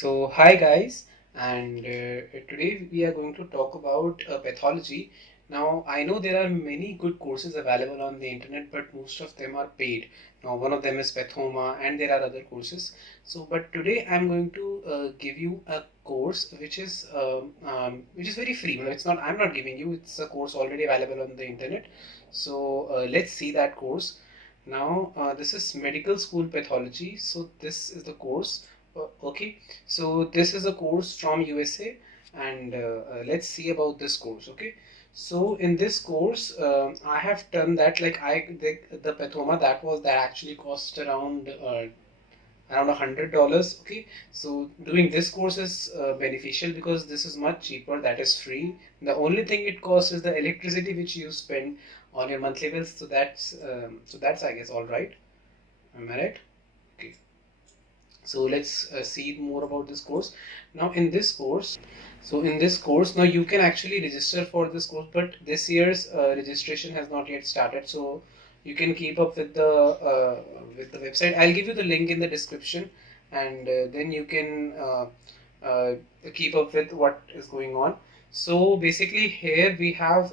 So, hi guys, and today we are going to talk about pathology. Now, I know there are many good courses available on the internet, but most of them are paid. Now, one of them is Pathoma, and there are other courses. So, but today I'm going to give you a course which is very free. Well, it's not. I'm not giving you. It's a course already available on the internet. So, let's see that course. Now, this is medical school pathology. So, this is the course. Okay, so this is a course from USA, and let's see about this course. Okay, so in this course, I have done that. Like the Pathoma that actually cost around $100. Okay, so doing this course is beneficial because this is much cheaper. That is free. The only thing it costs is the electricity which you spend on your monthly bills. So that's I guess all right. Am I right? Okay. So let's see more about this course. Now in this course, now you can actually register for this course, but this year's registration has not yet started. So you can keep up with the website. I'll give you the link in the description, and then you can keep up with what is going on. So basically, here we have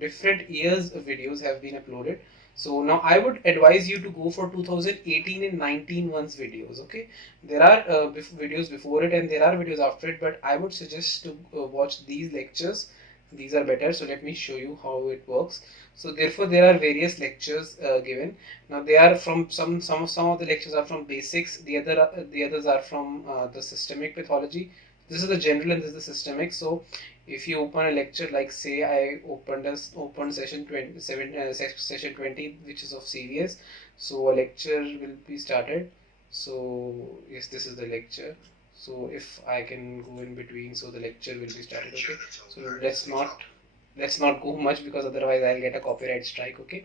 different years of videos have been uploaded. So now I would advise you to go for 2018 and 19 ones videos. Okay, there are videos before it and there are videos after it, but I would suggest to watch these lectures. These are better. So let me show you how it works. So therefore, there are various lectures given. Now they are from some of the lectures are from basics. The others are from the systemic pathology. This is the general and this is the systemic. So if you open a lecture, like say I opened session 27 session 20, which is of CVS, so a lecture will be started. So yes, this is the lecture. So if I can go in between, so the lecture will be started. Okay, so let's not go much because otherwise I'll get a copyright strike. Okay,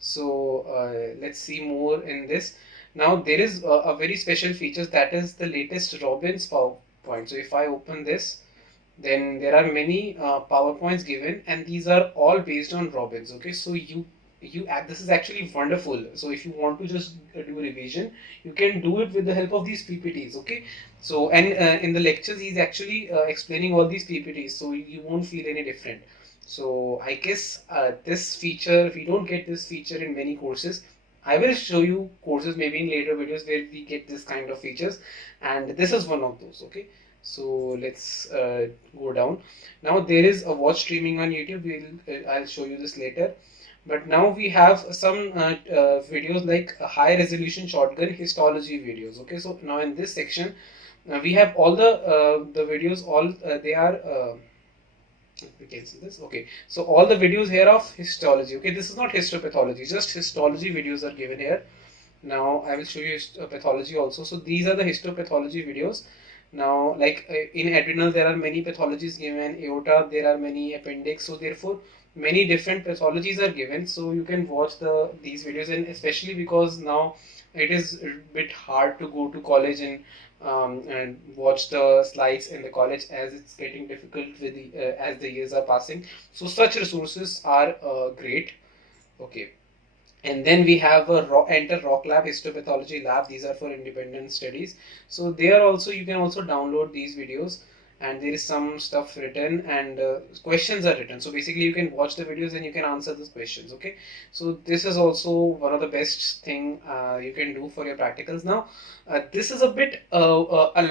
so let's see more in this. Now there is a very special feature, that is the latest Robbins PowerPoint. So if I open this, then there are many PowerPoints given, and these are all based on Robbins. Okay, so this is actually wonderful. So if you want to just do a revision, you can do it with the help of these PPTs. Okay, so and in the lectures he's actually explaining all these PPTs, so you won't feel any different. So I guess this feature, if we don't get this feature in many courses, I will show you courses maybe in later videos where we get this kind of features, and this is one of those. Okay, so let's go down. Now there is a watch streaming on YouTube. I'll show you this later. But now we have some videos like high resolution shotgun histology videos. Okay, so now in this section we have all the videos. All they are. We can see this. Okay, so all the videos here of histology. Okay, this is not histopathology. Just histology videos are given here. Now I will show you pathology also. So these are the histopathology videos. Now, like in adrenal, there are many pathologies given. Aorta, there are many. Appendix. So therefore, many different pathologies are given. So you can watch these videos, and especially because now it is a bit hard to go to college and watch the slides in the college, as it's getting difficult with as the years are passing. So such resources are great. Okay. And then we have a enter rock lab, histopathology lab. These are for independent studies. So there also you can also download these videos, and there is some stuff written, and questions are written. So basically you can watch the videos and you can answer those questions. Okay, so this is also one of the best thing you can do for your practicals. Now this is a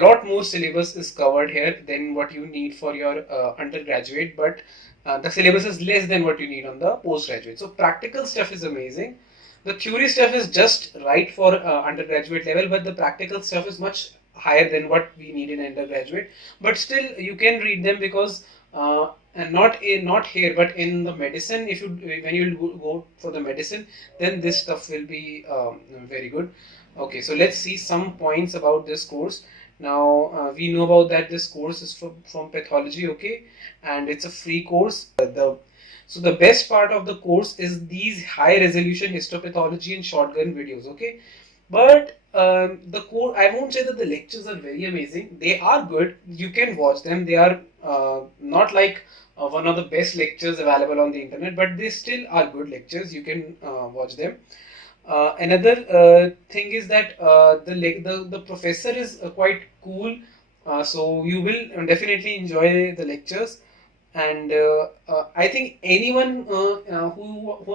lot more syllabus is covered here than what you need for your undergraduate, but the syllabus is less than what you need on the postgraduate. So practical stuff is amazing. The theory stuff is just right for undergraduate level, but the practical stuff is much higher than what we need in undergraduate. But still, you can read them because and not here, but in the medicine. If you when you go for the medicine, then this stuff will be very good. Okay, so let's see some points about this course. Now we know about that this course is from pathology. Okay, and it's a free course. The best part of the course is these high resolution histopathology and shotgun videos. Okay, but the course, I won't say that the lectures are very amazing. They are good. You can watch them. They are not like one of the best lectures available on the internet, but they still are good lectures. You can watch them. Another thing is that the professor is quite cool, So you will definitely enjoy the lectures. And I think anyone who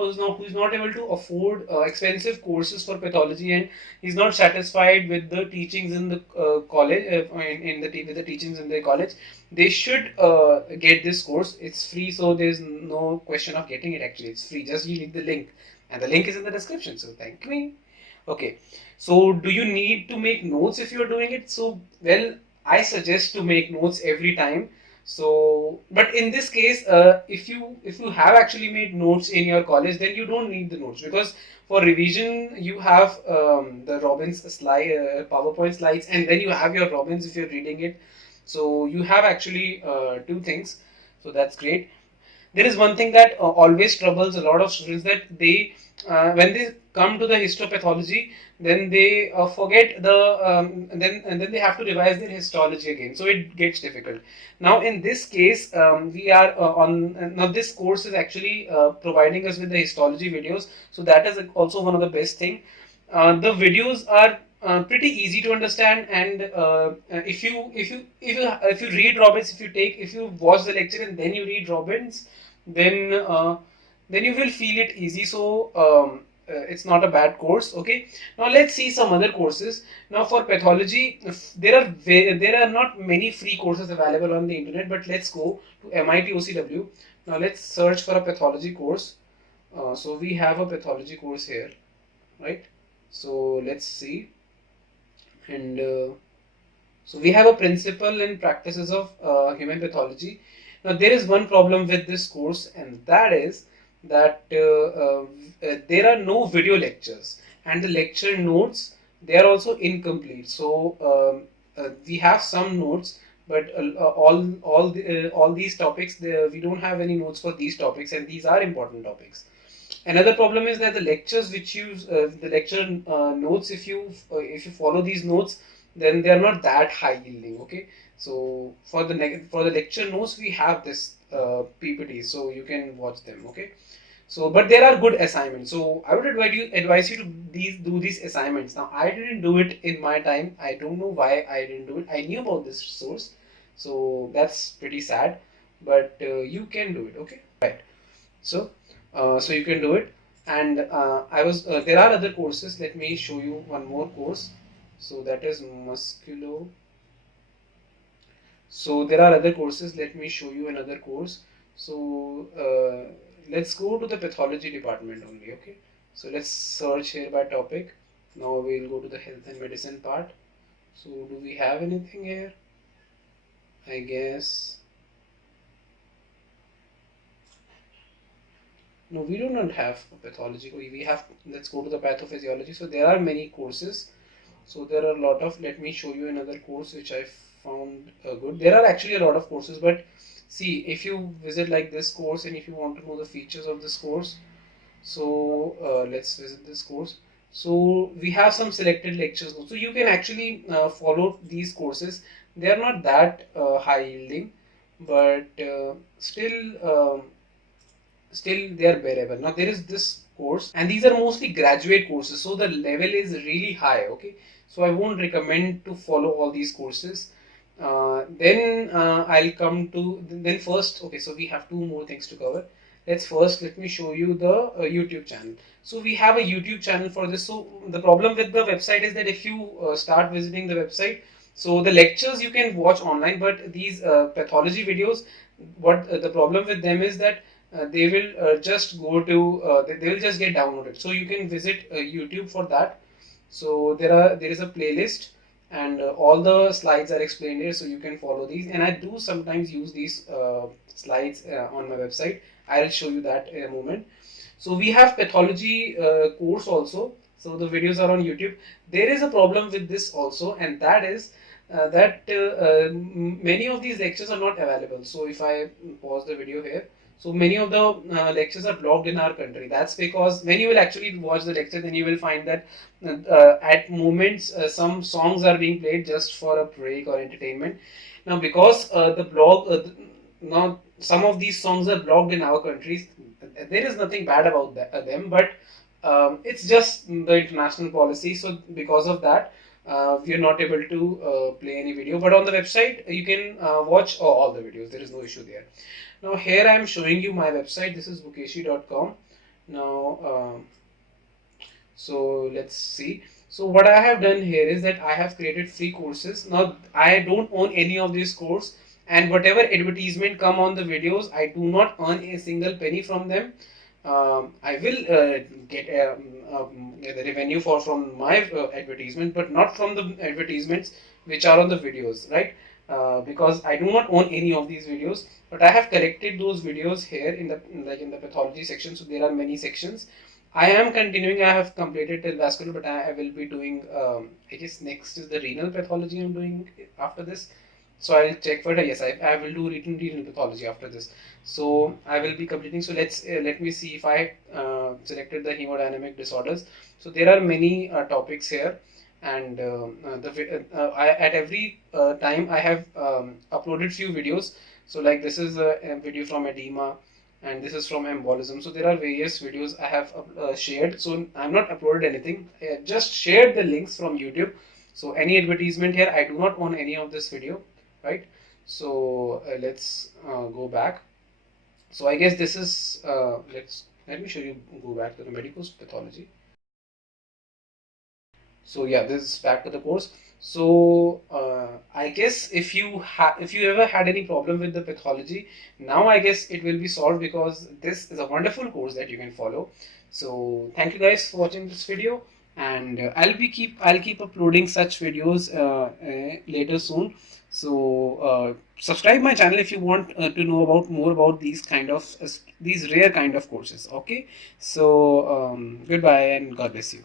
is not able to afford expensive courses for pathology, and is not satisfied with the teachings in the college, with the teachings in the college, they should get this course. It's free, so there's no question of getting it. Actually, it's free. Just you need the link, and the link is in the description. So thank you. Okay, so do you need to make notes if you're doing it? So, well, I suggest to make notes every time. So, but in this case, if you have actually made notes in your college, then you don't need the notes, because for revision you have the Robbins slide, PowerPoint slides, and then you have your Robbins if you're reading it. So you have actually two things. So that's great. There is one thing that always troubles a lot of students, that they when they come to the histopathology, then they forget the and then they have to revise their histology again, so it gets difficult. Now in this case, we are on now this course is actually providing us with the histology videos, so that is also one of the best thing. The videos are pretty easy to understand, and if you read Robbins, if you watch the lecture and then you read Robbins, then you will feel it easy. So it's not a bad course. Okay, now let's see some other courses. Now for pathology, there are not many free courses available on the internet, but let's go to MIT OCW. Now let's search for a pathology course. So we have a pathology course here, right? So let's see. And so we have a principle and practices of human pathology. Now there is one problem with this course, and that is that there are no video lectures, and the lecture notes, they are also incomplete. So we have some notes, but all these topics, we don't have any notes for these topics, and these are important topics. Another problem is that the lectures which you the lecture notes, if you follow these notes, then they are not that high yielding. Okay, so for the lecture notes, we have this PPT, so you can watch them. Okay, so but there are good assignments. So I would advise you to do these assignments. Now I didn't do it in my time. I don't know why I didn't do it. I knew about this resource, so that's pretty sad. But you can do it. Okay, right. So so you can do it. And there are other courses. Let me show you one more course. So that is musculo. So there are other courses. Let me show you another course. So let's go to the pathology department only. Okay, so let's search here by topic. Now we'll go to the health and medicine part. So do we have anything here? I guess no, we do not have a pathology. We have, let's go to the pathophysiology. So there are many courses. So there are a lot of, let me show you another course which I found good. There are actually a lot of courses, but see, if you visit like this course, and if you want to know the features of this course, so let's visit this course. So we have some selected lectures. So you can actually follow these courses. They are not that high yielding, but still they are bearable. Now there is this course, and these are mostly graduate courses, so the level is really high. Okay, so I won't recommend to follow all these courses. Then I'll come to then first. Okay, so we have two more things to cover. Let me show you the YouTube channel. So we have a YouTube channel for this. So the problem with the website is that if you start visiting the website, so the lectures you can watch online, but these pathology videos, what the problem with them is that they will just go to they will just get downloaded. So you can visit YouTube for that. So there is a playlist, and all the slides are explained here, so you can follow these. And I do sometimes use these slides on my website. I'll show you that in a moment. So we have pathology course also. So the videos are on YouTube. There is a problem with this also, and that is that many of these lectures are not available. So if I pause the video here, so many of the lectures are blocked in our country. That's because when you will actually watch the lecture, then you will find that at moments some songs are being played just for a break or entertainment. Now because now some of these songs are blocked in our countries, there is nothing bad about them, but it's just the international policy. So because of that, we are not able to play any video, but on the website you can watch all the videos. There is no issue there. Now here I am showing you my website. This is bookeshy.com. Now so let's see. So what I have done here is that I have created free courses. Now I don't own any of these courses, and whatever advertisement come on the videos, I do not earn a single penny from them. I will get the revenue from my advertisement, but not from the advertisements which are on the videos, right? Because I do not own any of these videos, but I have collected those videos here in the in the pathology section. So there are many sections. I am continuing. I have completed till vascular, but I will be doing. I guess next is the renal pathology. I'm doing after this. So I'll check for it. Yes, I will do renal pathology after this. So I will be completing. So let me see if I selected the hemodynamic disorders. So there are many topics here, and at every time I have uploaded few videos. So like this is a video from edema, and this is from embolism. So there are various videos I have shared. So I'm not uploaded anything. I just shared the links from YouTube. So any advertisement here, I do not own any of this video, right? So let's go back. So I guess this is let me show you. Go back to the medicos pathology. So yeah, this is back to the course. So I guess if you ever had any problem with the pathology, now I guess it will be solved, because this is a wonderful course that you can follow. So thank you guys for watching this video, and I'll keep uploading such videos later soon. So subscribe my channel if you want to know about more about these kind of these rare kind of courses. Okay, so goodbye and God bless you.